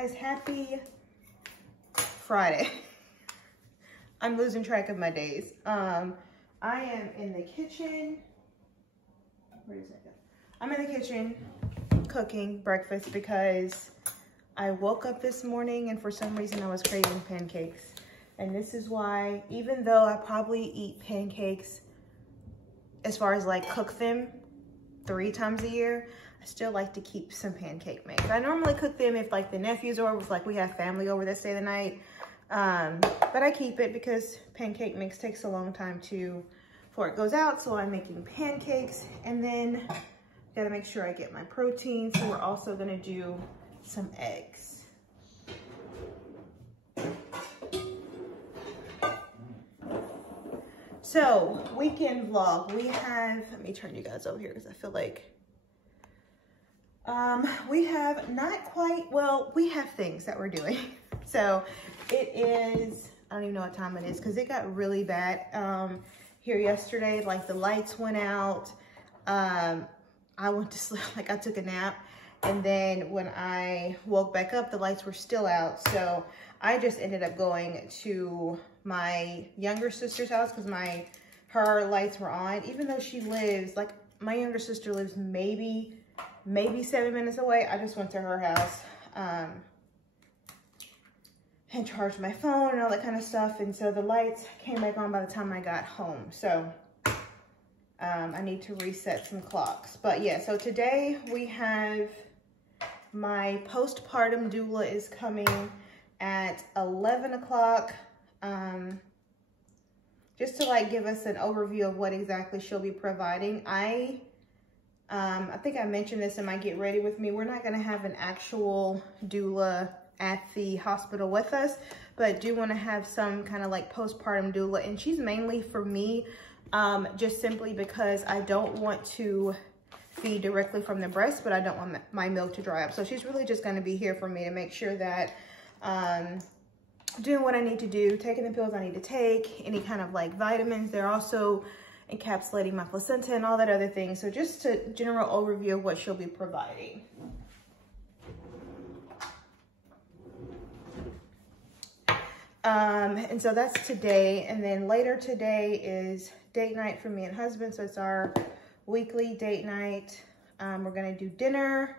guys, happy Friday. I'm losing track of my days. I am in the kitchen. Where does that go? I'm in the kitchen cooking breakfast because I woke up this morning and for some reason I was craving pancakes. And this is why, even though I probably eat pancakes as far as like cook them 3 times a year, I still like to keep some pancake mix. I normally cook them if like the nephews are over, if like we have family over that stay the night. But I keep it because pancake mix takes a long time before it goes out. So I'm making pancakes, and then gotta make sure I get my protein. So we're also gonna do some eggs. So weekend vlog, we have, let me turn you guys over here because I feel like we have not quite, well, we have things that we're doing. So it is, I don't even know what time it is because it got really bad here yesterday. Like the lights went out. I went to sleep, like I took a nap. And then when I woke back up, the lights were still out. So I just ended up going to my younger sister's house because her lights were on. Even though she lives, like my younger sister lives maybe 7 minutes away. I just went to her house and charged my phone and all that kind of stuff. And so the lights came back on by the time I got home. So I need to reset some clocks. But yeah, so today we have my postpartum doula is coming at 11 o'clock. Just to like give us an overview of what exactly she'll be providing. I think I mentioned this in my Get Ready With Me. We're not gonna have an actual doula at the hospital with us, but I do wanna have some kind of like postpartum doula. And she's mainly for me, just simply because I don't want to feed directly from the breast, but I don't want my milk to dry up. So she's really just gonna be here for me to make sure that doing what I need to do, taking the pills I need to take, any kind of like vitamins. They're also encapsulating my placenta and all that other things. So just a general overview of what she'll be providing. And so that's today. And then later today is date night for me and husband. So it's our weekly date night. We're gonna do dinner,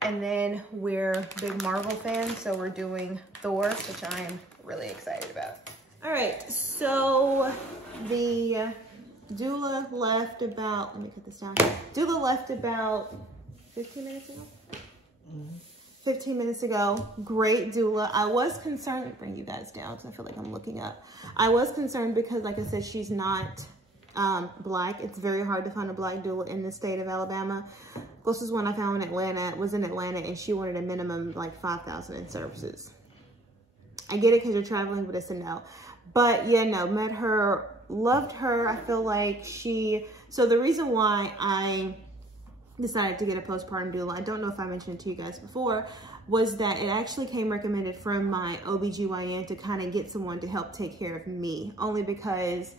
and then we're big Marvel fans. So we're doing Thor, which I am really excited about. All right, so the doula left about, let me cut this down. Doula left about 15 minutes ago? 15 minutes ago. Great doula. I was concerned, let me bring you guys down because I feel like I'm looking up. I was concerned because, like I said, she's not Black. It's very hard to find a Black doula in the state of Alabama. Closest one I found in Atlanta was in Atlanta, and she wanted a minimum like 5,000 in services. I get it because you're traveling, but it's a no. But yeah, no, met her, loved her. I feel like so the reason why I decided to get a postpartum doula, I don't know if I mentioned it to you guys before, was that it actually came recommended from my OBGYN to kind of get someone to help take care of me, only because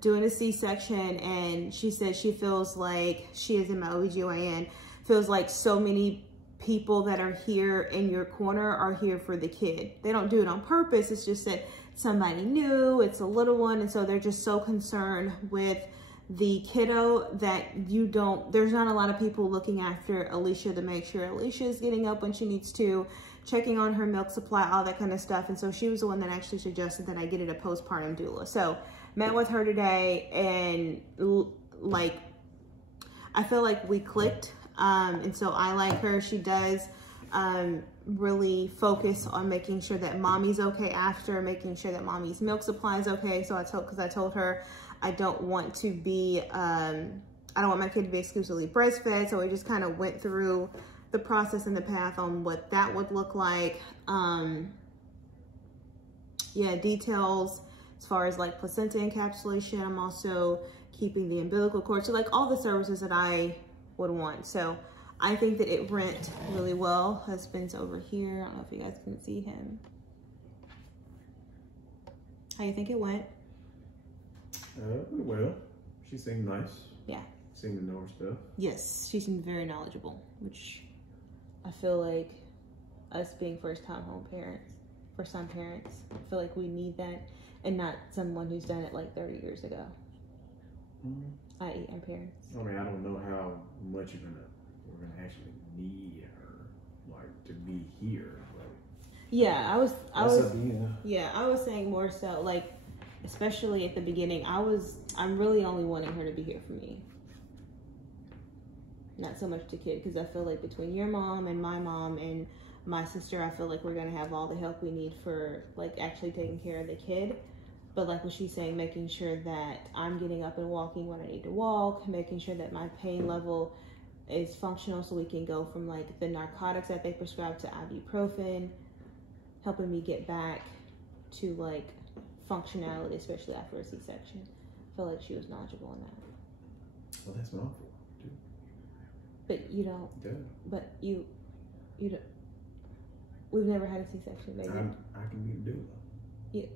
doing a C-section, and she said she feels like, she is in my OBGYN, feels like so many people that are here in your corner are here for the kid. They don't do it on purpose. It's just that somebody new, it's a little one. And so they're just so concerned with the kiddo that there's not a lot of people looking after Alicia to make sure Alicia is getting up when she needs to, checking on her milk supply, all that kind of stuff. And so she was the one that actually suggested that I get it a postpartum doula. So met with her today, and like, I feel like we clicked. And so I like her. She does really focus on making sure that mommy's okay after, making sure that mommy's milk supply is okay. So because I told her I don't want to be, I don't want my kid to be exclusively breastfed. So we just kind of went through the process and the path on what that would look like. Yeah, details as far as like placenta encapsulation. I'm also keeping the umbilical cord. So like all the services that I would want. So I think that it went really well. Husband's over here. I don't know if you guys can see him. How you think it went? Well, she seemed nice. Yeah. Seemed to know her stuff. Yes, she seemed very knowledgeable, which I feel like us being first-time home parents, for some parents. I feel like we need that, and not someone who's done it like 30 years ago. I.e. our parents. I mean, I don't know how much we're gonna actually need her, like, to be here. But yeah, I was saying more so, like, especially at the beginning, I'm really only wanting her to be here for me. Not so much the kid, because I feel like between your mom and my sister, I feel like we're gonna have all the help we need for, like, actually taking care of the kid. But like what she's saying, making sure that I'm getting up and walking when I need to walk, making sure that my pain level is functional so we can go from like the narcotics that they prescribe to ibuprofen, helping me get back to like functionality, especially after a C-section. I feel like she was knowledgeable in that. Well, that's what I'm for, too. But you don't. Yeah. But you don't. We've never had a C-section, baby. I can be the doula. Yeah.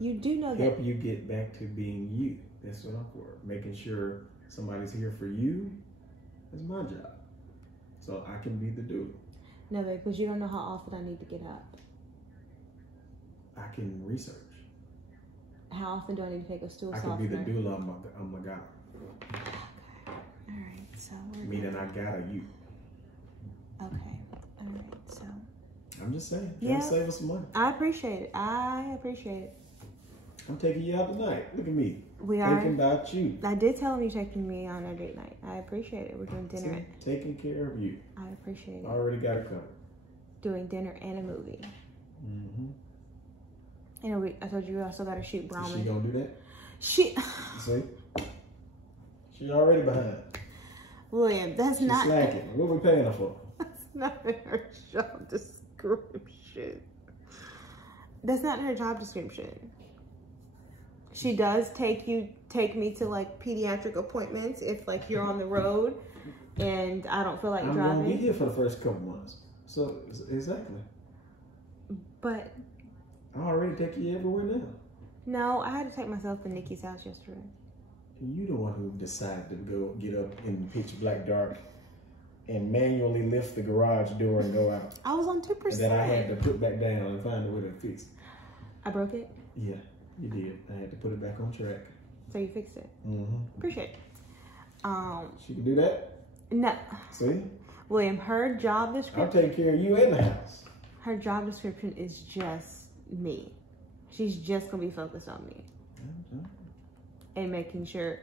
You do know that. Help you get back to being you. That's what I'm for. Making sure somebody's here for you is my job. So I can be the doula. No, babe, because you don't know how often I need to get up. I can research. How often do I need to take a stool I softener? can be the doula on my God. Okay. All right. So we're Meaning I got a you. Okay. All right. So. I'm just saying. Yeah. Trying to save us some money. I appreciate it. I appreciate it. I'm taking you out tonight. Look at me. We are. Thinking about you. I did tell him you're taking me on our date night. I appreciate it. We're doing dinner. See, taking care of you. I appreciate it. Already got it covered. Doing dinner and a movie. Mm-hmm. And I told you we also got to shoot Brahmin. Is she gonna do that? She. See? She's already behind. William, that's She's not. slacking. What are we paying her for? That's not in her job description. That's not in her job description. She does take me to like pediatric appointments if like you're on the road and I don't feel like driving. I'm gonna be here for the first couple months. So exactly. But I already take you everywhere now. no, I had to take myself to Nikki's house yesterday. You the one who decided to go get up in the pitch black dark and manually lift the garage door and go out. I was on 2%. And then I had to put back down and find a way to fix it. I broke it? Yeah, you did. I had to put it back on track. So you fixed it. Mm-hmm. Appreciate it. She can do that? No. See? William, her job I'll description. take care of you in the house. Her job description is just me. She's just gonna be focused on me. Mm-hmm. And making sure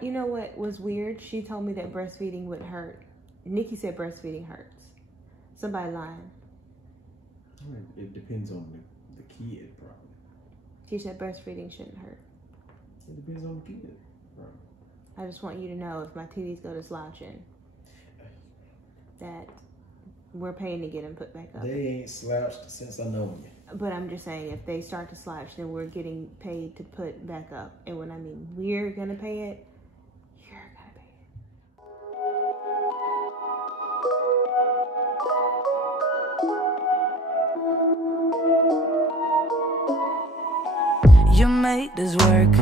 you know what was weird? She told me that breastfeeding would hurt. Nikki said breastfeeding hurts. Somebody lying. It depends on the kid, probably. She said breastfeeding shouldn't hurt. It depends on the kid, probably. I just want you to know if my titties go to slouching, that we're paying to get them put back up. They ain't slouched since I know you. But I'm just saying, if they start to slouch, then we're getting paid to put back up. And when I mean we're gonna pay it, you're gonna pay it. You made this work,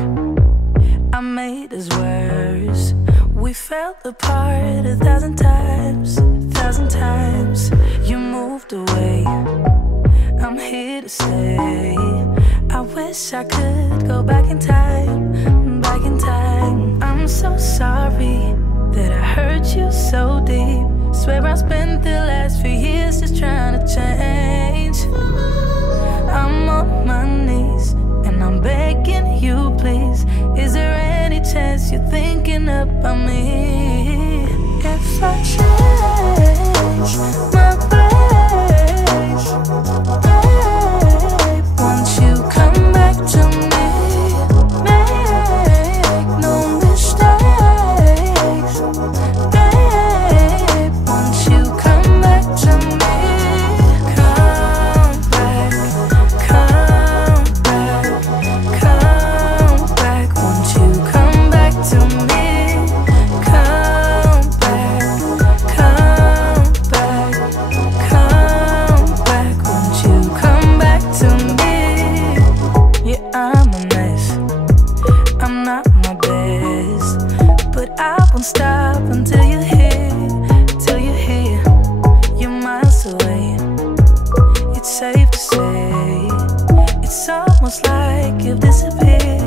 I made this worse. We fell apart 1,000 times, 1,000 times. You moved away, I'm here to stay. I wish I could go back in time, back in time. I'm so sorry that I hurt you so deep. Swear I spent the last few years just trying to change. I'm on my knees and I'm begging you, please. Is there any chance you're thinking about me? If I change my ways, babe, won't you come back to me? Make no mistakes, babe, won't you come back to me? Come back, come back, come back, won't you come back to me? Come back, come back, come back, won't you come back to me? Yeah, I'm a mess, I'm not my best, but I won't stop until you're here, till you're here. You're miles away, almost like you've disappeared.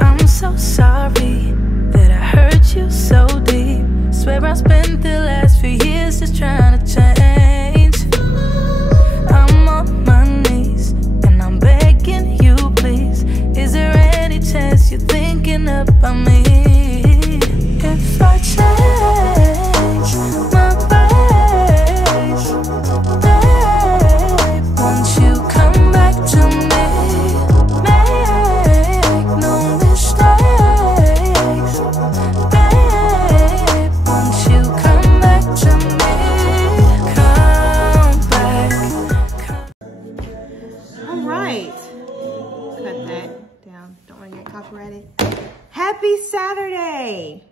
I'm so sorry that I hurt you so deep. Swear I spent the last few years just trying to change. I'm on my knees and I'm begging you, please. Is there any chance you're thinking about me? If I change my ways, babe, won't you come back to me? Make no mistakes, babe, won't you come back to me? Come back. All right. Cut that down. Don't want to get copyrighted. Happy Saturday.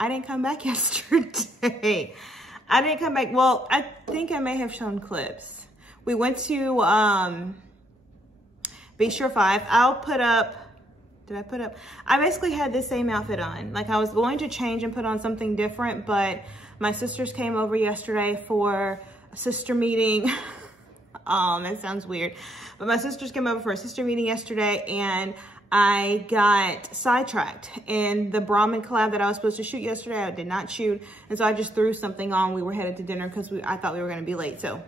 I didn't come back yesterday. I didn't come back. Well, I think I may have shown clips. We went to Be Sure 5. I'll put up, did I put up? I basically had the same outfit on. Like, I was going to change and put on something different, but my sisters came over yesterday for a sister meeting. That sounds weird. But my sisters came over for a sister meeting yesterday, and I got sidetracked. And the Brahmin collab that I was supposed to shoot yesterday, I did not shoot. And so I just threw something on. We were headed to dinner because I thought we were going to be late. So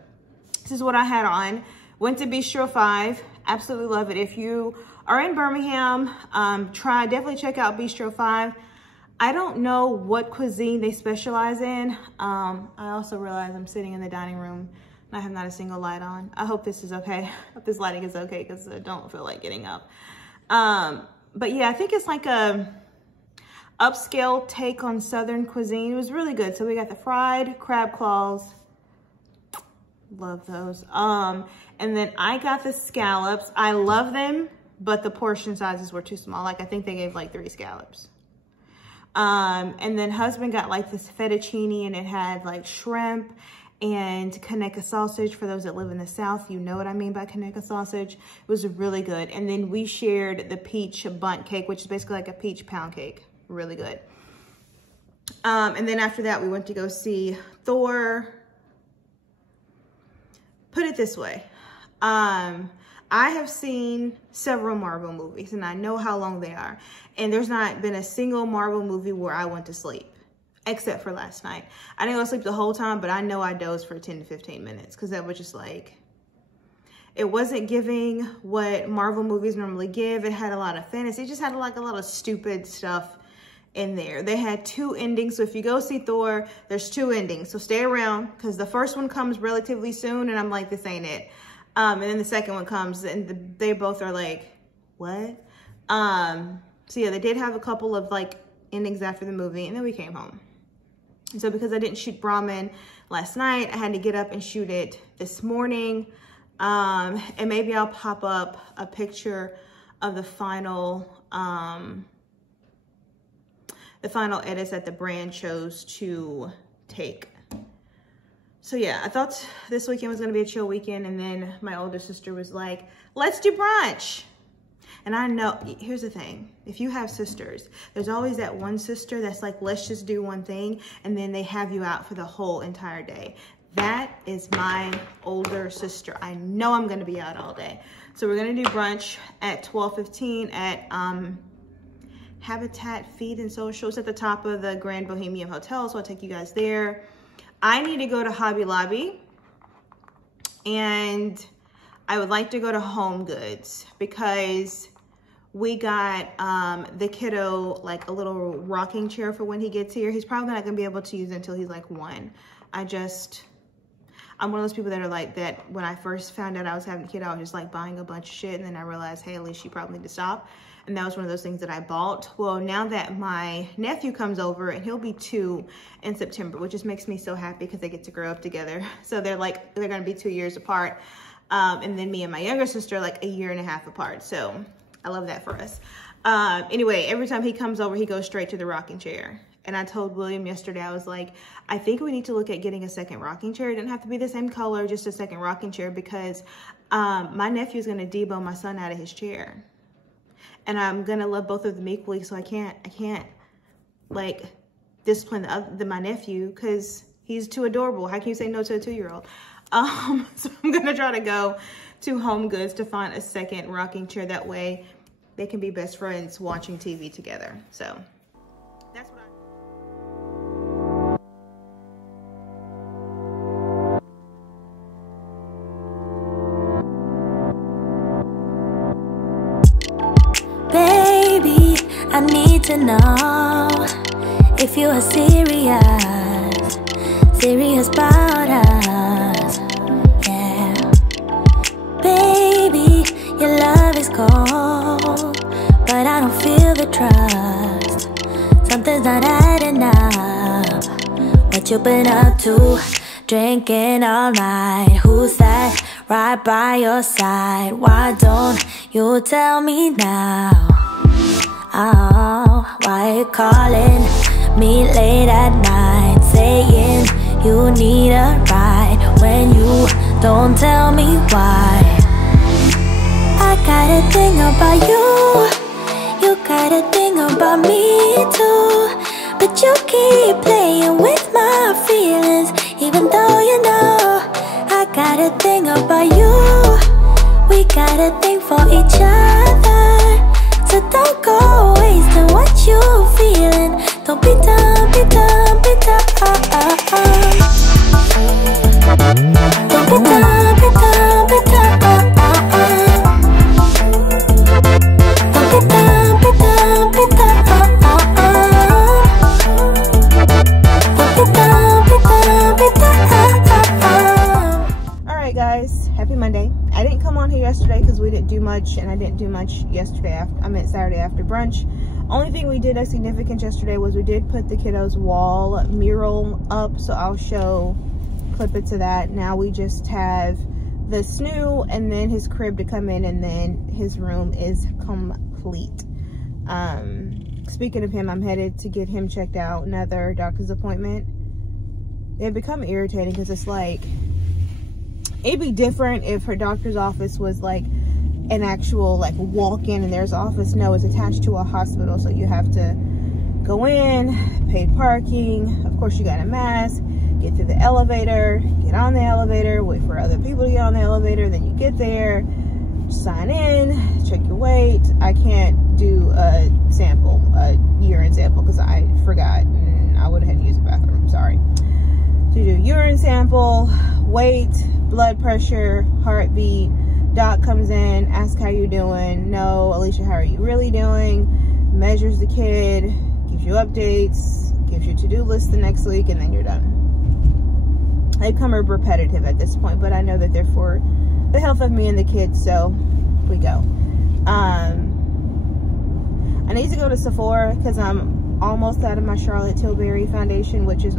this is what I had on. Went to Bistro 5. Absolutely love it. If you are in Birmingham, definitely check out Bistro 5. I don't know what cuisine they specialize in. I also realize I'm sitting in the dining room and I have not a single light on. I hope this is okay. I hope this lighting is okay because I don't feel like getting up. But yeah, I think it's like a upscale take on Southern cuisine. It was really good. So we got the fried crab claws. Love those. And then I got the scallops. I love them, but the portion sizes were too small. Like, I think they gave like 3 scallops. And then husband got like this fettuccine, and it had like shrimp and Kaneka sausage. For those that live in the South, you know what I mean by Kaneka sausage. It was really good. And then we shared the peach bundt cake, which is basically like a peach pound cake. Really good. And then after that, we went to go see Thor. Put it this way. I have seen several Marvel movies, and I know how long they are. And there's not been a single Marvel movie where I went to sleep, except for last night. I didn't go to sleep the whole time, but I know I dozed for 10 to 15 minutes because that was just like, it wasn't giving what Marvel movies normally give. It had a lot of fantasy. It just had like a lot of stupid stuff in there. They had 2 endings. So if you go see Thor, there's 2 endings. So stay around because the first one comes relatively soon, and I'm like, this ain't it. And then the second one comes, and they both are like, what? So yeah, they did have a couple of like endings after the movie, and then we came home. And so because I didn't shoot Brahmin last night, I had to get up and shoot it this morning. And maybe I'll pop up a picture of the final edits that the brand chose to take. So yeah, I thought this weekend was gonna be a chill weekend, and then my older sister was like, let's do brunch. And I know, here's the thing. If you have sisters, there's always that one sister that's like, let's just do one thing, and then they have you out for the whole entire day. That is my older sister. I know I'm gonna be out all day. So we're gonna do brunch at 12:15 at Habitat Feed and Social. It's at the top of the Grand Bohemian Hotel, so I'll take you guys there. I need to go to Hobby Lobby, and I would like to go to Home Goods because we got the kiddo like a little rocking chair for when he gets here. He's probably not gonna be able to use it until he's like 1. I'm one of those people that are like that. When I first found out I was having a kid, I was just like buying a bunch of shit, and then I realized, hey, at least you probably need to stop. And that was one of those things that I bought. Well, now that my nephew comes over, and he'll be 2 in September, which just makes me so happy because they get to grow up together. So they're gonna be 2 years apart. And then me and my younger sister are like 1.5 years apart. So I love that for us. Anyway, every time he comes over, he goes straight to the rocking chair. And I told William yesterday, I was like, I think we need to look at getting a second rocking chair. It didn't have to be the same color, just a second rocking chair, because my nephew is gonna debo my son out of his chair. And I'm gonna love both of them equally, so I can't like discipline my nephew because he's too adorable. How can you say no to a 2-year-old? So I'm gonna try to go to Home Goods to find a second rocking chair. That way they can be best friends watching TV together. So that's what Baby, I need to know if you are serious about us. Yeah, baby, your love is cold, but I don't feel the trust. Something's not adding up. What you been up to? Drinking all night. Who's that right by your side? Why don't you tell me now? Oh, why you calling me late at night, saying you need a ride when you don't tell me why? I got a thing about you, you got a thing about me too, but you keep playing with my feelings, even though you know I got a thing about you. We got a thing for each other, so don't go wasting what you feeling. Don't be dumb, be dumb, be dumb. Don't be dumb, be dumb, be dumb. Don't be dumb, be dumb, be dumb. Don't be dumb, be dumb, be dumb. Alright guys, happy Monday. I didn't come on here yesterday because we didn't do much, and I didn't do much yesterday Saturday after brunch. Only thing we did as significant yesterday was we did put the kiddos' wall mural up, so I'll show clippets of that. Now we just have the snoo and then his crib to come in, and then his room is complete. Speaking of him, I'm headed to get him checked out, another doctor's appointment. They've become irritating because it's like, it'd be different if her doctor's office was like an actual like walk-in and there's office. No, it's attached to a hospital, so you have to go in, pay parking, of course you got a mask, get through the elevator, get on the elevator, wait for other people to get on the elevator, then you get there, sign in, check your weight. I can't do a sample, a urine sample, because I forgot and I would have had to use the bathroom, sorry. So you do urine sample, weight, blood pressure, heartbeat. Doc comes in, asks how you doing. No, Alicia, how are you really doing? Measures the kid, gives you updates, gives you to-do list the next week, and then you're done. They become repetitive at this point, but I know that they're for the health of me and the kids, so we go. I need to go to Sephora because I'm almost out of my Charlotte Tilbury foundation, which is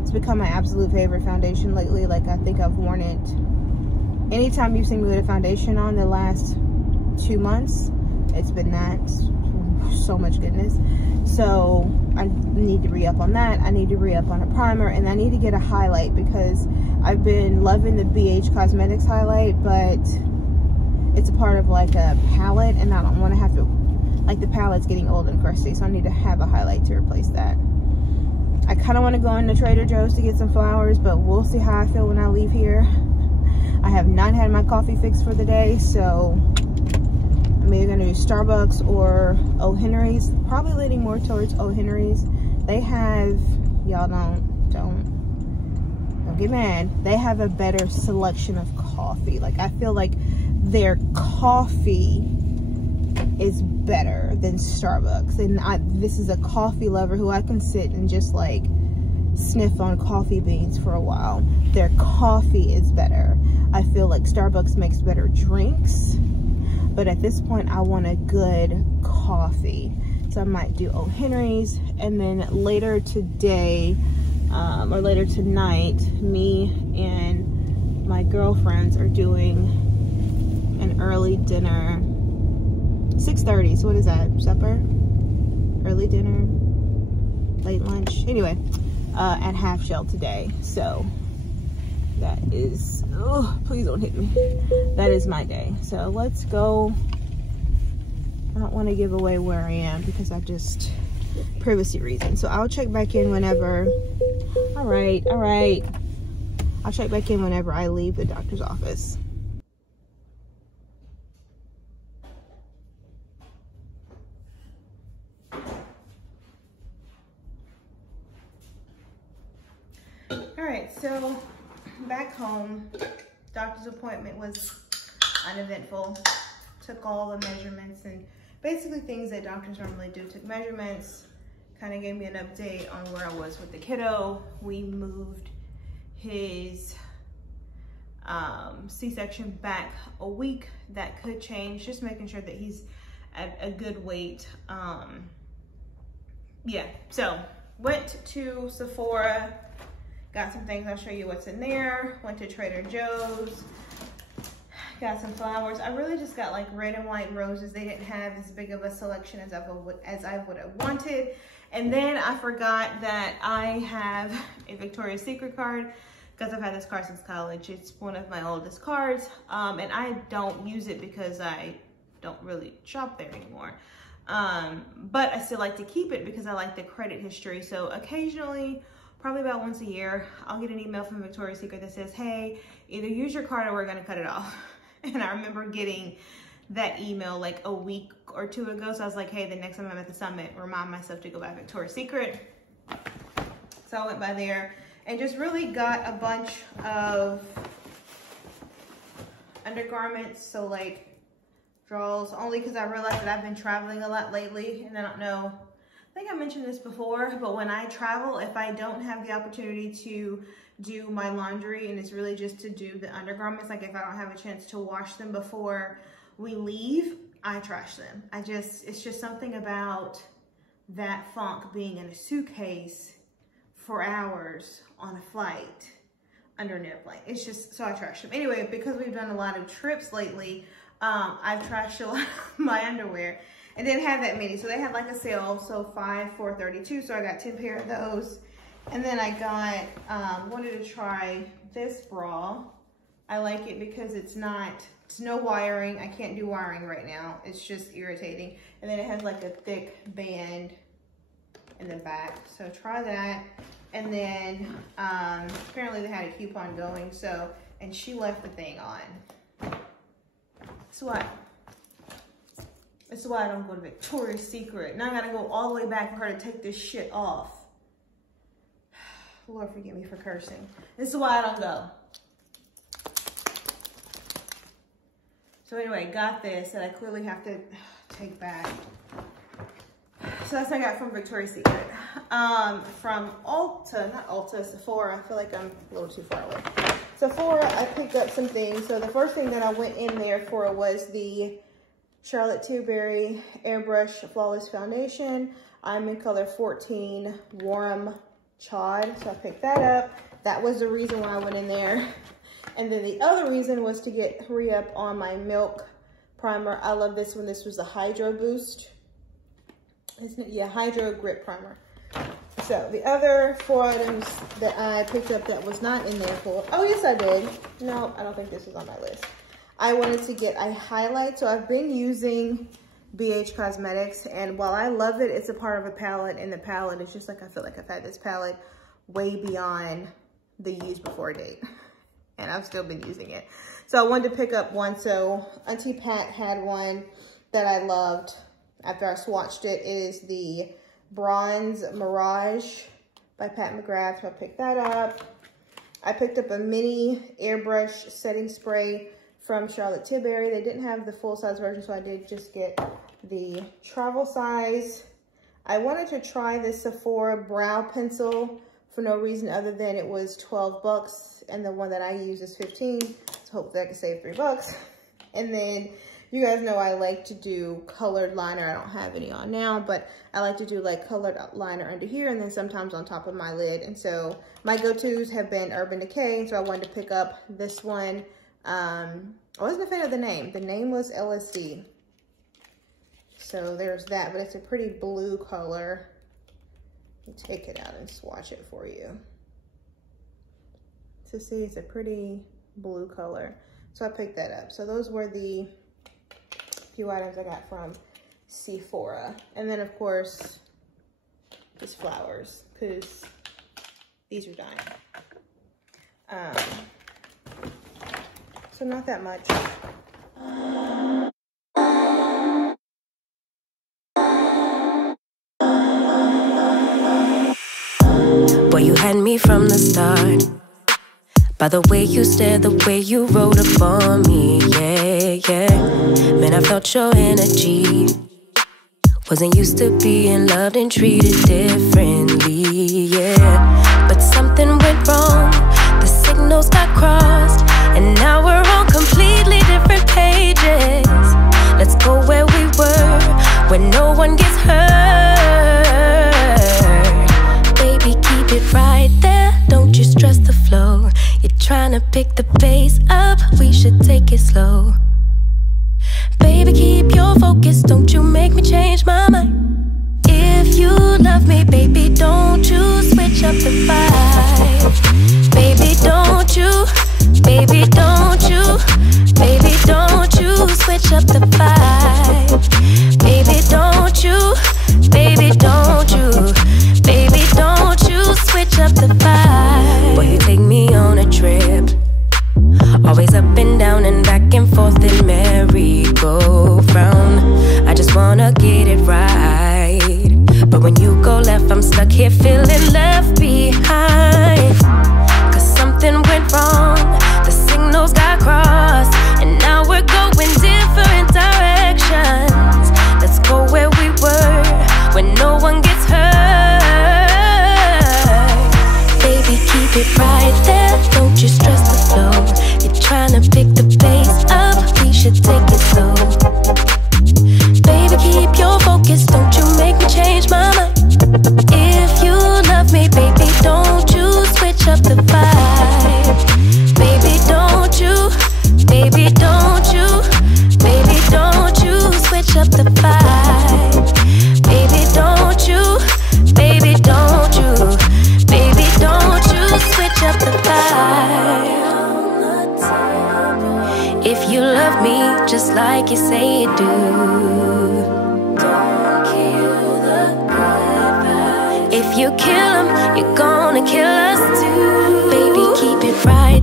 it's become my absolute favorite foundation lately. Like, I think I've worn it anytime you've seen me with a foundation on the last 2 months. It's been that, so much goodness. So I need to re-up on that. I need to re-up on a primer, and I need to get a highlight because I've been loving the BH Cosmetics highlight, but it's a part of like a palette, and I don't want to have to, like, the palette's getting old and crusty, so I need to have a highlight to replace that. I kind of want to go into Trader Joe's to get some flowers, but we'll see how I feel when I leave here. I have not had my coffee fix for the day, so I'm either gonna do Starbucks or O. Henry's. Probably leaning more towards O. Henry's. They have, y'all don't get mad. They have a better selection of coffee. Like, I feel like their coffee is better than Starbucks. And this is a coffee lover who I can sit and just like sniff on coffee beans for a while. Their coffee is better. I feel like Starbucks makes better drinks, but at this point I want a good coffee, so I might do O. Henry's. And then later today or later tonight, me and my girlfriends are doing an early dinner. 6:30, so what is that, supper, early dinner, late lunch, anyway, at Half Shell today. So that is, oh, please don't hit me. That is my day. So let's go. I don't want to give away where I am because I just, privacy reasons. So I'll check back in whenever, all right. I'll check back in whenever I leave the doctor's office. so back home, doctor's appointment was uneventful. Took all the measurements and basically things that doctors normally do. Took measurements, kind of gave me an update on where I was with the kiddo. We moved his C-section back a week. That could change, just making sure that he's at a good weight. Yeah, so went to Sephora, got some things. I'll show you what's in there. Went to Trader Joe's, got some flowers. I really just got like red and white roses. They didn't have as big of a selection as I would have wanted. And then I forgot that I have a Victoria's Secret card, because I've had this card since college. It's one of my oldest cards, and I don't use it because I don't really shop there anymore. But I still like to keep it because I like the credit history. So occasionally, probably about once a year, I'll get an email from Victoria's Secret that says, hey, either use your card or we're gonna cut it off. And I remember getting that email like a week or two ago. So I was like, hey, the next time I'm at the summit, remind myself to go by Victoria's Secret. So I went by there and just really got a bunch of undergarments. So like drawers, only because I realized that I've been traveling a lot lately. And I don't know, I think I mentioned this before, but when I travel, if I don't have the opportunity to do my laundry, and it's really just to do the undergarments, like if I don't have a chance to wash them before we leave, I trash them. It's just something about that funk being in a suitcase for hours on a flight under an airplane. It's just, so I trash them. Anyway, because we've done a lot of trips lately, I've trashed a lot of my underwear. And didn't have that many. So they had like a sale, so 5 for $32. So I got 10 pair of those. And then I got, wanted to try this bra. I like it because it's no wiring. I can't do wiring right now. It's just irritating. And then it has like a thick band in the back. So try that. And then apparently they had a coupon going. So, and she left the thing on. So what? This is why I don't go to Victoria's Secret. Now I gotta go all the way back for her to take this shit off. Lord forgive me for cursing. This is why I don't go. So anyway, got this that I clearly have to take back. So that's what I got from Victoria's Secret. From Sephora. I feel like I'm a little too far away. Sephora, I picked up some things. So the first thing that I went in there for was the Charlotte Tilbury Airbrush Flawless Foundation. I'm in color 14, Warm Chod, so I picked that up. That was the reason why I went in there. And then the other reason was to get re-up on my Milk Primer. I love this one. This was the Hydro Boost. Isn't it? Yeah, Hydro Grip Primer. So the other 4 items that I picked up that was not in there for, oh yes I did. No, I don't think this was on my list. I wanted to get a highlight. So I've been using BH Cosmetics, and while I love it, it's a part of a palette, and the palette is just like, I feel like I've had this palette way beyond the use before date, and I've still been using it. So I wanted to pick up one. So Auntie Pat had one that I loved after I swatched it. It is the Bronze Mirage by Pat McGrath, so I picked that up. I picked up a mini airbrush setting spray from Charlotte Tilbury. They didn't have the full-size version, so I did just get the travel size. I wanted to try this Sephora brow pencil for no reason other than it was 12 bucks, and the one that I use is 15, so hopefully I can save $3. And then you guys know I like to do colored liner. I don't have any on now, but I like to do like colored liner under here and then sometimes on top of my lid. And so my go-tos have been Urban Decay, so I wanted to pick up this one. I wasn't a fan of the name. The name was LSD. So there's that, but it's a pretty blue color. Let me take it out and swatch it for you. So see, it's a pretty blue color. So I picked that up. So those were the few items I got from Sephora. And then of course, just flowers, because these are dying. So not that much. Boy, you had me from the start. By the way you stare, the way you wrote up on me, yeah, yeah. Man, I felt your energy. Wasn't used to being loved and treated differently, yeah. But something went wrong, the signals got crossed, and now we're on completely different pages. Let's go where we were, where no one gets hurt. Baby, keep it right there, don't you stress the flow. You're trying to pick the pace up, we should take it slow. Baby, keep your focus, don't you make me change my mind. If you love me, baby, don't you switch up the vibe. Baby, don't you, baby, don't you, baby, don't you switch up the vibe. Baby, don't you, baby, don't you, baby, don't you switch up the vibe. Boy, you take me on a trip, always up and down and back and forth in merry-go-round. I just wanna get it right, but when you go left, I'm stuck here feeling left behind. Cause something went wrong, the signals got crossed, and now we're going different directions. Let's go where we were, where no one gets hurt. Baby, keep it right there, don't you stress the flow. You're trying to pick the pace up, we should take it slow. Baby, keep your focus, don't you make me change my mind. If you love me, baby, don't you switch up the vibe. Baby, don't you, baby, don't you, baby, don't you switch up the vibe. Baby, don't you, baby, don't you, baby, don't you switch up the vibe. If you love me just like you say you do, don't kill the good vibe. If you kill 'em, you're gonna kill us too. Baby, keep it right